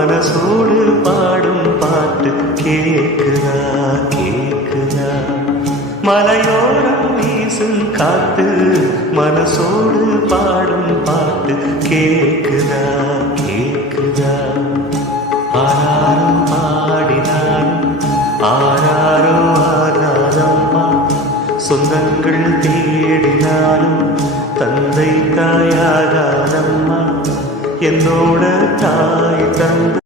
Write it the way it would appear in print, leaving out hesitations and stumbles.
மனசோடு பாடும் பாட்டு கேக்குதா கேக்குதா மலையோரம் வீசும் காத்து மனசோடு பாடும் பாட்டு கேக்குதா கேக்குதா ஆராரும் பாடினாலும் ஆராரோ ஆகாதம்மா சொந்தங்கள் தேடினாலும் தந்தை தாயாகாதம்மா என்னோட தாய் தந்தை